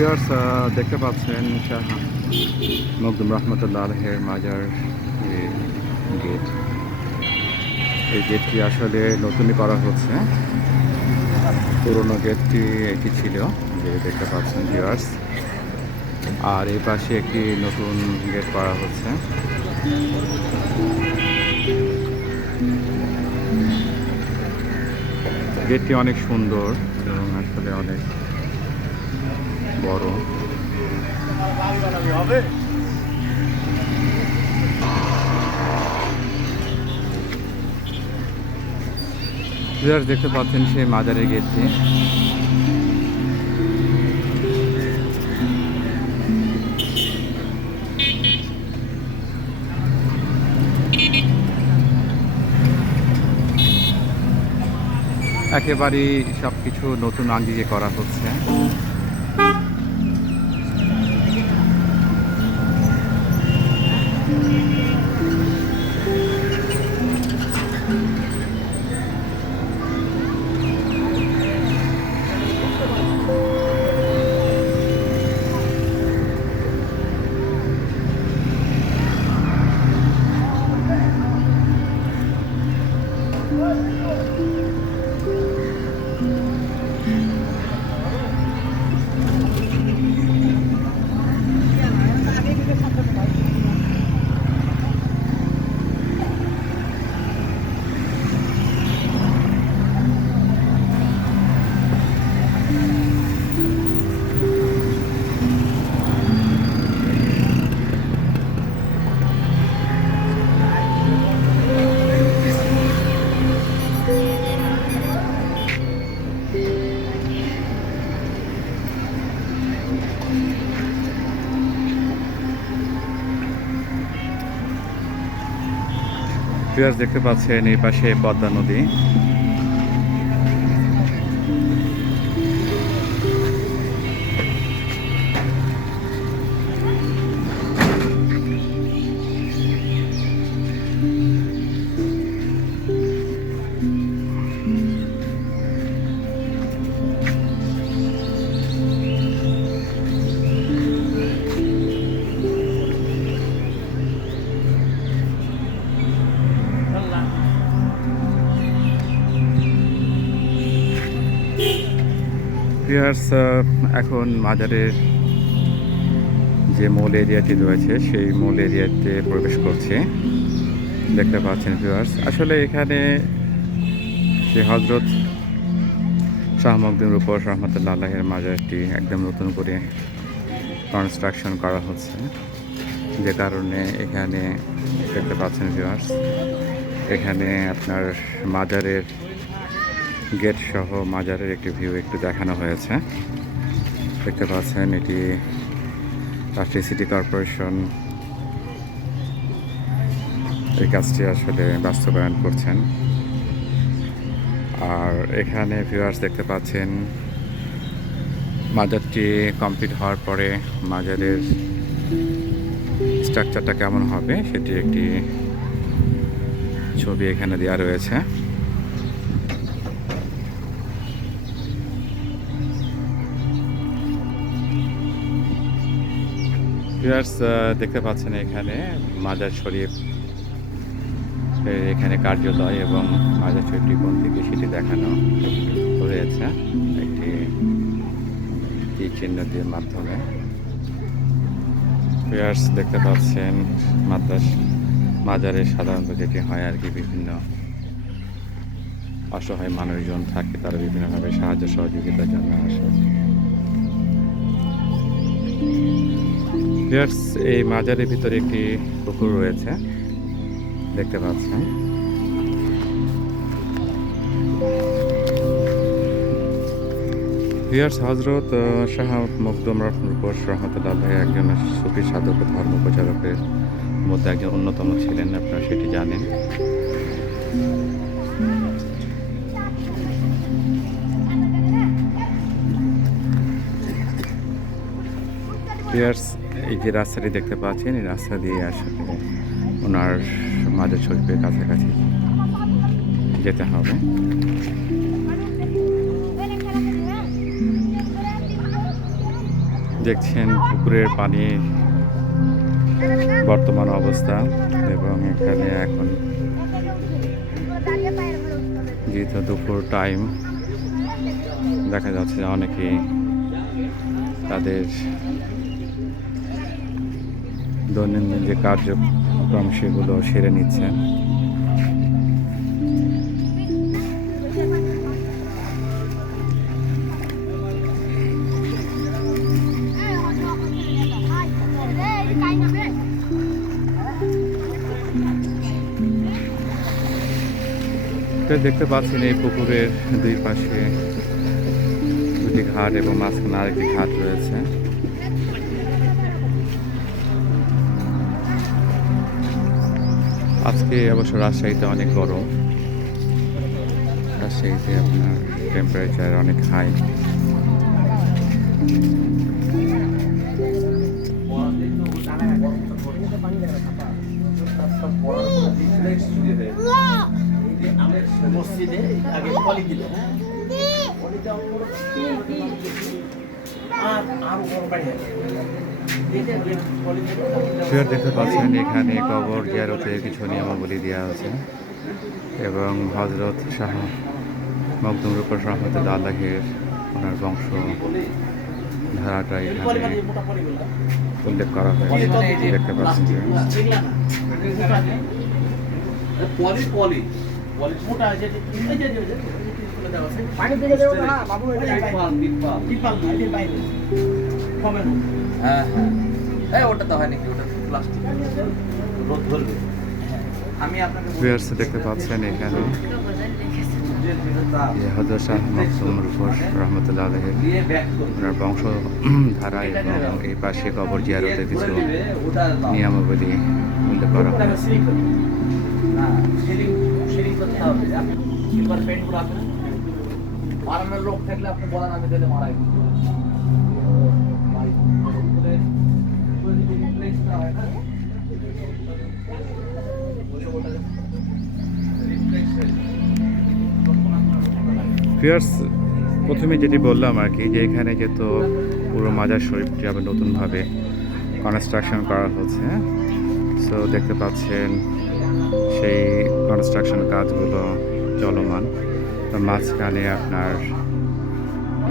Viewers দেখতে পাচ্ছেন শাহ মকদুম রহমতুল্লাহ আলহের মাজার গেট এই গেটটি আসলে নতুনই করা হচ্ছে। পুরোনো গেটটি এটি ছিল, যে দেখতে পাচ্ছেন ভিউয়ার্স আর এই পাশে একটি নতুন গেট করা হচ্ছে। গেটটি অনেক সুন্দর এবং আসলে অনেক বড়। দেখতে পাচ্ছেন সেই মাজারের গেটটি। একেবারেই সব কিছু নতুন আঙ্গিকে করা হচ্ছে। ভিউয়ার্স দেখতে পাচ্ছেন এই পাশে পদ্মা নদী। ভিউয়ার্স এখন মাজারের যে মূল এরিয়াটি রয়েছে, সেই মূল এরিয়াতে প্রবেশ করছে। দেখতে পাচ্ছেন ভিউয়ার্স আসলে এখানে সে হজরত শাহ মকদুম উপর রহমতুল্লাহ আল্লাহের মাজারটি একদম নতুন করে কনস্ট্রাকশন করা হচ্ছে। যে কারণে এখানে দেখতে পাচ্ছেন ভিউয়ার্স এখানে আপনার মাজারের গেট সহ মাজারের একটি ভিউ একটু দেখানো হয়েছে। দেখতে পাচ্ছেন এটি রাজশাহী সিটি কর্পোরেশন। এই কাজটি আসলে বাস্তবায়ন করছেন। আর এখানে ভিউয়ার্স দেখতে পাচ্ছেন, মাজারটি কমপ্লিট হওয়ার পরে মাজারের স্ট্রাকচারটা কেমন হবে সেটি একটি ছবি এখানে দেওয়া রয়েছে। ভিউয়ার্স দেখতে পাচ্ছেন এখানে মাজার শরীফ এখানে কার্যালয় এবং মাজার শরীফটি কোন দিকে সেটি দেখানো হয়েছে একটি চিহ্ন দিয়ে মাধ্যমে। ভিউয়ার্স দেখতে পাচ্ছেন মাদ্রাস, মাজারে সাধারণত যেটি হয় আর কি বিভিন্ন অসহায় মানুষজন থাকে, তারা বিভিন্নভাবে সাহায্য সহযোগিতার জন্য আসে। ভিউয়ার্স, এই মাজারের ভিতরে একটি পুকুর রয়েছে। দেখতে পাচ্ছেন। ভিউয়ার্স হজরত শাহ মকদুম রহমুর রহমতুল্লাহ একজন সুফি সাধক ধর্ম প্রচারকের মধ্যে একজন অন্যতম ছিলেন, আপনারা সেটি জানেন। ভিউয়ার্স এই যে রাস্তাটি দেখতে পাচ্ছেন, এই রাস্তা দিয়ে আসলে ওনার মাজার শরীফের কাছাকাছি যেতে হবে। দেখছেন পুকুরের পানি, বর্তমান অবস্থা, এবং এখানে এখন যেহেতু দুপুর টাইম দেখা যাচ্ছে যে অনেকেই তাদের দৈনন্দিন যে কার্যক্রম সেগুলো সেরে নিচ্ছেন। দেখতে পাচ্ছেন এই পুকুরের দুই পাশে দুটি ঘাট এবং মাঝখানে আরেকটি ঘাট রয়েছে। আজকে অবশ্য রাজশাহীতে অনেক গরম। রাজশাহীতে আপনার টেম্পারেচার অনেক হাই আর আরও বড় বাড়ি আছে। ফের দেখতে পাচ্ছেন এখানে কবর জিয়ারতের কিছু নিয়মাবলী দেওয়া আছে। এবং হজরত শাহ মকদুম রূপর রহমতুল্লাহ আল্লাহের ওনার বংশ ধারাটা এখানে মানে উল্লেখ করা হয়েছে। দেখতে পাচ্ছেন যে হ্যাঁ হ্যাঁ। এই ওটা তো হয় নাকি ওটা প্লাস্টিক রোদ ধরবে। আমি আপনাকে ভিউয়ার্স দেখতে পাচ্ছেন এখানে। শাহ রহমতুল্লাহ ওনার বংশ ধারা এবং এই পাশে কবর জিয়ারতের কিছু নিয়মাবলী উল্লেখ করা হয়েছে মারানোর লোক থাকলে আপনি বলেন আমি দিলে মারাই ফিয়ার্স প্রথমে যেটি বললাম আর কি, যে এখানে যেহেতু পুরো মাজার শরীফটি আবার নতুনভাবে কনস্ট্রাকশন করা হচ্ছে সো দেখতে পাচ্ছেন সেই কনস্ট্রাকশন কাজগুলো চলমান। মাঝখানে আপনার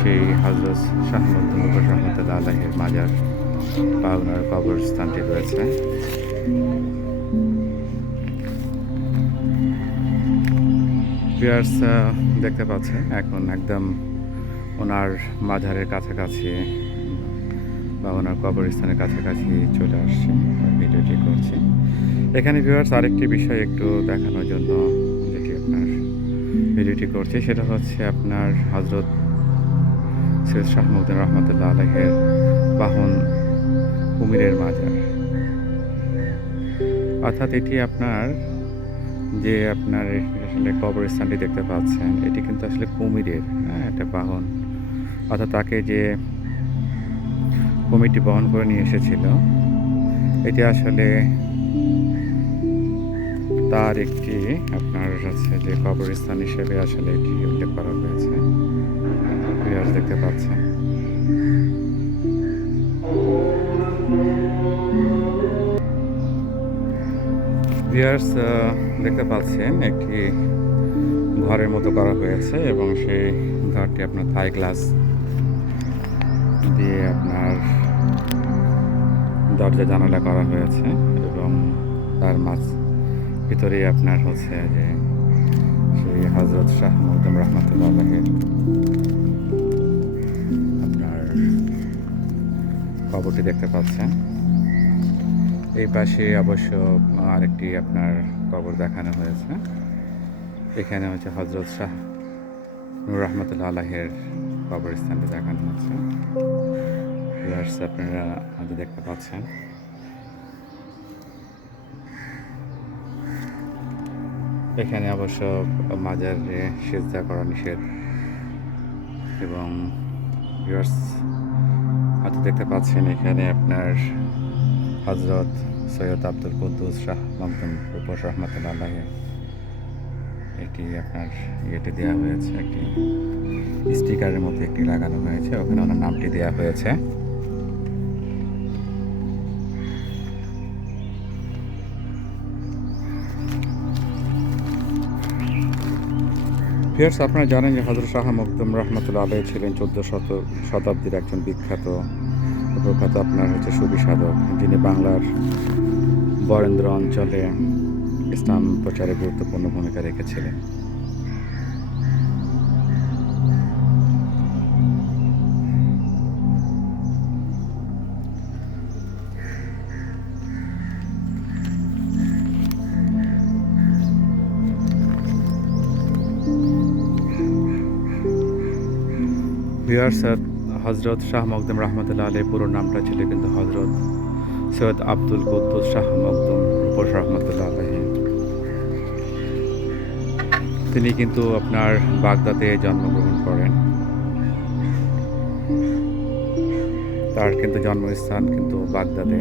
সেই হজরত শাহ মধ্যমুখর রহমতুল্লাহ আল্লাহের মাজার বা ওনার কবরস্থানটি রয়েছে। ভিউয়ার্স দেখতে পাচ্ছেন, এখন একদম ওনার মাঝারের কাছাকাছি বা ওনার কবরস্থানের কাছাকাছি চলে আসছি, ভিডিওটি করছি। এখানে ভিউয়ার্স আরেকটি বিষয় একটু দেখানোর জন্য যেটি আপনার ভিডিওটি করছি, সেটা হচ্ছে আপনার হজরত সৈয়দ শাহ মুদ্দিন রহমতুল্লাহ আলহের বাহন কুমিরের মাজার। অর্থাৎ এটি আপনার যে আপনার আসলে কবরস্থানটি দেখতে পাচ্ছেন, এটি কিন্তু আসলে কুমিরের হ্যাঁ একটা বাহন। অর্থাৎ তাকে যে কুমিরটি বহন করে নিয়ে এসেছিল, এটি আসলে তার একটি আপনার হচ্ছে যে কবরস্থান হিসেবে আসলে এটি উল্লেখ করা হয়েছে। ভিউয়ার্স দেখতে পাচ্ছেন দেখতে পাচ্ছেন একটি ঘরের মতো করা হয়েছে এবং সেই ঘরটি আপনার থাই গ্লাস দিয়ে আপনার দরজা জানালা করা হয়েছে এবং তার মাঝ ভিতরে আপনার হচ্ছে যে সেই হজরত শাহ মকদম রহমতুল্লাহ কবরটি দেখতে পাচ্ছেন। এই পাশে অবশ্য আরেকটি আপনার কবর দেখানো হয়েছে। এখানে হচ্ছে হজরত শাহ নুর রহমতুল্লাহ আলাহের কবরস্থানটি দেখানো হচ্ছে। আপনারা হয়তো দেখতে পাচ্ছেন। এখানে অবশ্য মাজারে সেজদা করা নিষেধ এবং ভিউয়ার্স হয়তো দেখতে পাচ্ছেন এখানে আপনার হজরত সৈয়দ আব্দুল কুদ্দুস শাহ মামদুম রূপস রহমতুল্লাহ এটি আপনার ইয়েটি দেওয়া হয়েছে, একটি স্টিকারের মধ্যে একটি লাগানো হয়েছে। ওখানে ওনার নামটি দেওয়া হয়েছে। ফিয়ার্স আপনারা জানেন যে হজরত শাহ মকদুম রহমতুল্লা আলহ ছিলেন চোদ্দ শত শতাব্দীর একজন বিখ্যাত প্রখ্যাত আপনার হচ্ছে সুবি সাধক। যিনি বাংলার বরেন্দ্র অঞ্চলে ইসলাম প্রচারে গুরুত্বপূর্ণ ভূমিকা রেখেছিলেন। ভিউয়ার্স হজরত শাহ মকদুম রহমতুল্লাহ আলী পুরো নামটা ছিল কিন্তু হজরত সৈয়দ আব্দুল কুদ্দুস শাহ মকদুম রূপর রহমতুল্লাহ আলহী তিনি কিন্তু আপনার বাগদাদে জন্মগ্রহণ করেন। তার কিন্তু জন্মস্থান কিন্তু বাগদাদে।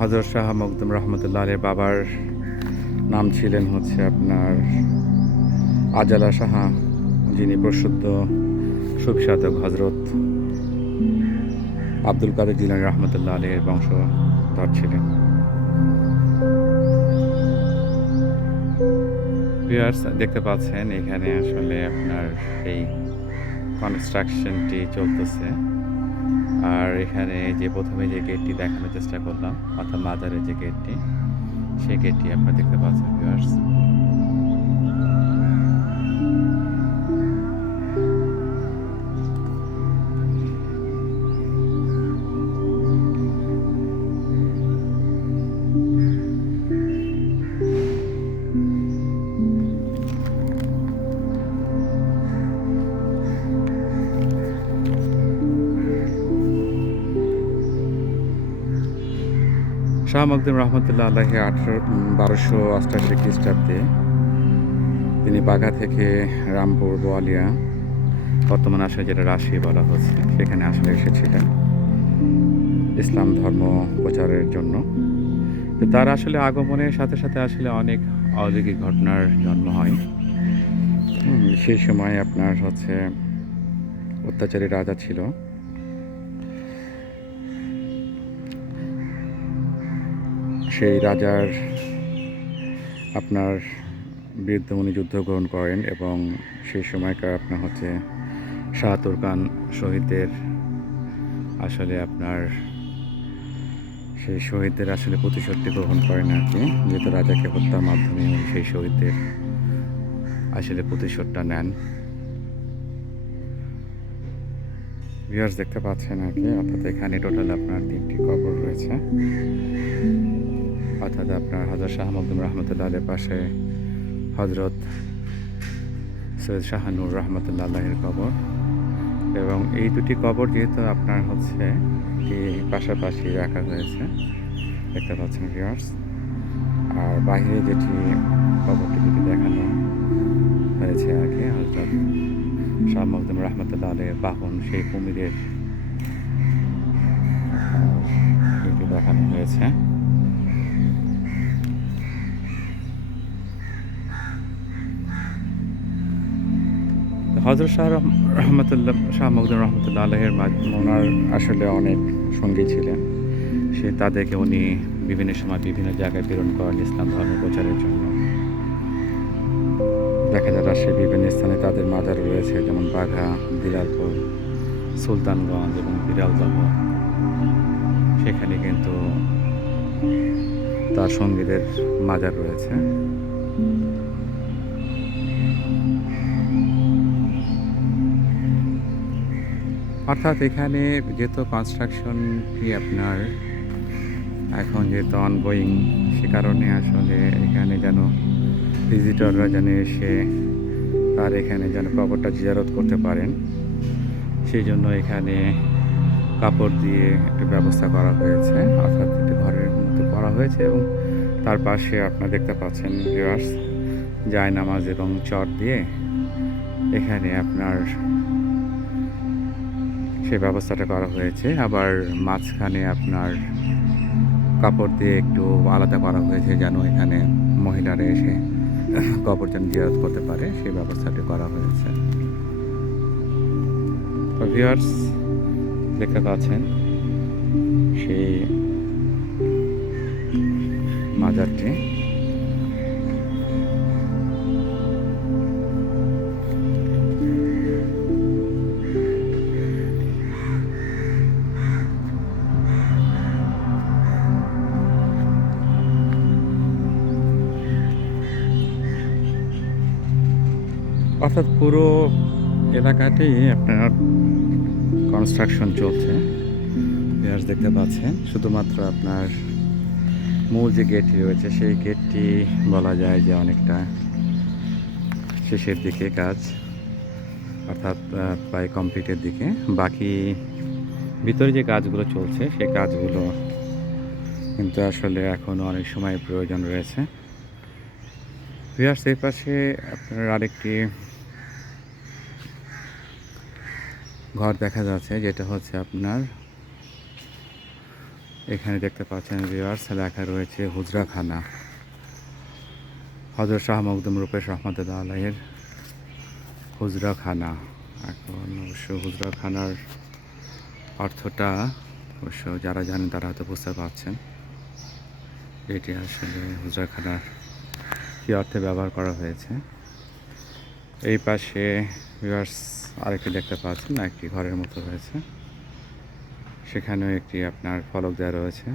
হজরত শাহ মকদুম রহমতুল্লাহ আলের বাবার নাম ছিলেন হচ্ছে আপনার আজালা সাহা, যিনি প্রসিদ্ধ সুবিসাধক হজরত আব্দুল কাদের জিলানি রহমতুল্লাহ আলের বংশধর ছিলেন। দেখতে পাচ্ছেন, এখানে আসলে আপনার এই কনস্ট্রাকশনটি চলতেছে। আর এখানে যে প্রথমে যে গেটটি দেখানোর চেষ্টা করলাম, অর্থাৎ মাজারের যে গেটটি সেই গেটটি আপনারা দেখতে পাচ্ছেন ভিউয়ার্স শাহ মকদুম রহমতুল্লাহ আল্লাহি আঠারো বারোশো অষ্টাশি খ্রিস্টাব্দে তিনি বাঘা থেকে রামপুর বোয়ালিয়া বর্তমানে আসলে যেটা রাশি বলা হচ্ছে, সেখানে আসলে এসেছিলেন ইসলাম ধর্ম প্রচারের জন্য। তার আসলে আগমনের সাথে সাথে আসলে অনেক অলৌকিক ঘটনার জন্ম হয়। সেই সময় আপনার হচ্ছে অত্যাচারী রাজা ছিল। সেই রাজার আপনার বিরুদ্ধে উনি যুদ্ধ গ্রহণ করেন এবং সেই সময়কার আপনার হচ্ছে শাহাতুর তুরকান শহীদদের আসলে আপনার সেই শহীদদের আসলে প্রতিশোধটি গ্রহণ করেন আর কি, যেহেতু রাজাকে হত্যার মাধ্যমে উনি সেই শহীদদের আসলে প্রতিশোধটা নেন। ভিউয়ার্স দেখতে পাচ্ছেন আর কি, অর্থাৎ এখানে টোটাল আপনার তিনটি কবর রয়েছে। অর্থাৎ আপনার হজরত শাহ মকদুম রহমতুল্লাহ আলের পাশে হজরত সৈয়দ শাহানুর রহমতুল্লাহ আল্লাহের কবর। এবং এই দুটি কবর যেহেতু আপনার হচ্ছে পাশাপাশি রাখা হয়েছে, দেখতে পাচ্ছেন ভিউয়ার্স আর বাইরে যেটি কবরটি যেটি দেখানো হয়েছে আর কি হজরত শাহ মকদুম রহমতুল্লাহ আলের বাহন, সেই কুমিরের দেখানো হয়েছে। হজরত শাহ রহম- রহমতুল্লাহ, শাহ মকদুম রহমতুল্লাহ আলহের ওনার আসলে অনেক সঙ্গী ছিলেন। সে তাদেরকে উনি বিভিন্ন সময় বিভিন্ন জায়গায় প্রেরণ করেন ইসলাম ধর্ম প্রচারের জন্য। দেখা যায় রাজশাহী বিভিন্ন স্থানে তাদের মাজার রয়েছে, যেমন বাঘা, বিলালপুর, সুলতানগঞ্জ এবং বিড়ালদহ। সেখানে কিন্তু তার সঙ্গীদের মাজার রয়েছে। অর্থাৎ এখানে যেহেতু কনস্ট্রাকশনটি আপনার, এখন যেহেতু অনগোয়িং সে কারণে আসলে এখানে যেন ভিজিটররা যেন এসে তার এখানে যেন কবরটা জিয়ারত করতে পারেন। সেই জন্য এখানে কাপড় দিয়ে একটা ব্যবস্থা করা হয়েছে, অর্থাৎ একটি ঘরের মতো করা হয়েছে এবং তার পাশে আপনারা দেখতে পাচ্ছেন ভিউয়ার্স জায় নামাজ এবং চট দিয়ে এখানে আপনার সেই ব্যবস্থাটা করা হয়েছে। আবার মাঝখানে আপনার কাপড় দিয়ে একটু আলাদা করা হয়েছে যেন এখানে মহিলারা এসে কাপড় যেন জিয়ারত করতে পারে, সেই ব্যবস্থাটি করা হয়েছে। ভিউয়ার্স দেখতে পাচ্ছেন, সেই মাজারটি অর্থাৎ পুরো এলাকাতেই আপনার কনস্ট্রাকশন চলছে। পেঁয়াজ দেখতে পাচ্ছেন, শুধুমাত্র আপনার মূল যে গেটটি রয়েছে, সেই গেটটি বলা যায় যে অনেকটা শেষের দিকে কাজ, অর্থাৎ প্রায় কমপ্লিটের দিকে। বাকি ভিতরে যে কাজগুলো চলছে, সেই কাজগুলো কিন্তু আসলে এখনও অনেক সময় প্রয়োজন রয়েছে। ভিয়ার্স এই পাশে আপনার আরেকটি ঘর দেখা যাচ্ছে, যেটা হচ্ছে আপনার, এখানে দেখতে পাচ্ছেন ভিউয়ার্স লেখা রয়েছে হুজরাখানা। হজরত শাহ মকদুম রূপেশ রহমতুল্লাহ আলাইয়ের হুজরাখানা। এখন অবশ্য হুজরাখানার অর্থটা অবশ্য যারা জানেন তারা হয়তো বুঝতে পারছেন এটি আসলে হুজরাখানার কী অর্থে ব্যবহার করা হয়েছে। এই পাশে ভিউয়ার্স আরেকটি দেখতে পাচ্ছেন, একটি ঘরের মতো রয়েছে। সেখানেও একটি আপনার ফলক দেওয়া রয়েছে।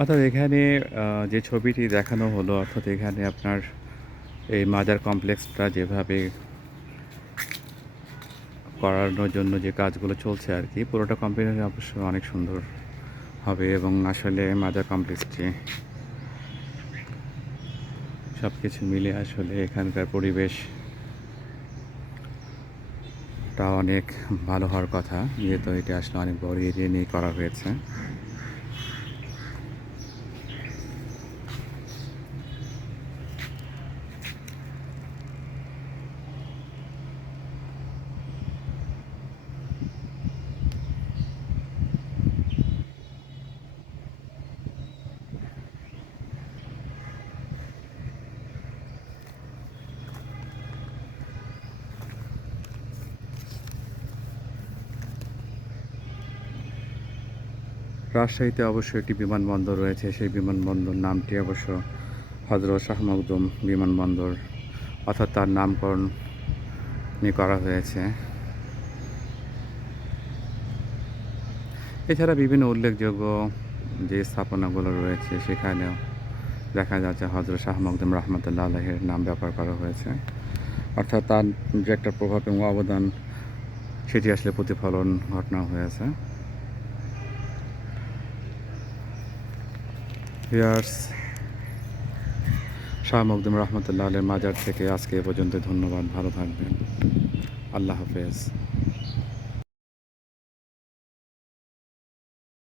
অর্থাৎ এখানে যে ছবিটি দেখানো হলো, অর্থাৎ এখানে আপনার এই মাজার কমপ্লেক্সটা যেভাবে করানোর জন্য যে কাজগুলো চলছে আর কি, পুরোটা কমপ্লিট হলে অবশ্যই অনেক সুন্দর হবে এবং আসলে মাজার কমপ্লেক্সটি সব কিছু মিলে আসলে এখানকার পরিবেশটা অনেক ভালো হওয়ার কথা, যেহেতু এটা আসলে অনেক বড় এরিয়া নিয়ে করা হয়েছে। রাজশাহীতে অবশ্য একটি বিমানবন্দর রয়েছে। সেই বিমানবন্দর নামটি অবশ্য হজরত শাহ মখদুম বিমানবন্দর অর্থাৎ তার নামকরণ করা হয়েছে। এছাড়া বিভিন্ন উল্লেখযোগ্য যে স্থাপনাগুলো রয়েছে, সেখানেও দেখা যাচ্ছে হজরত শাহ মখদুম রহমতুল্লাহ আলহের নাম ব্যবহার করা হয়েছে। অর্থাৎ তার যে একটা প্রভাব এবং অবদান, সেটি আসলে প্রতিফলন ঘটনা হয়েছে। ভিয়ার্স শাহ মকদুম রহমতুল্লাহ আলের মাজার থেকে আজকে এ পর্যন্ত ধন্যবাদ, ভালো থাকবেন। আল্লাহ হাফেজ।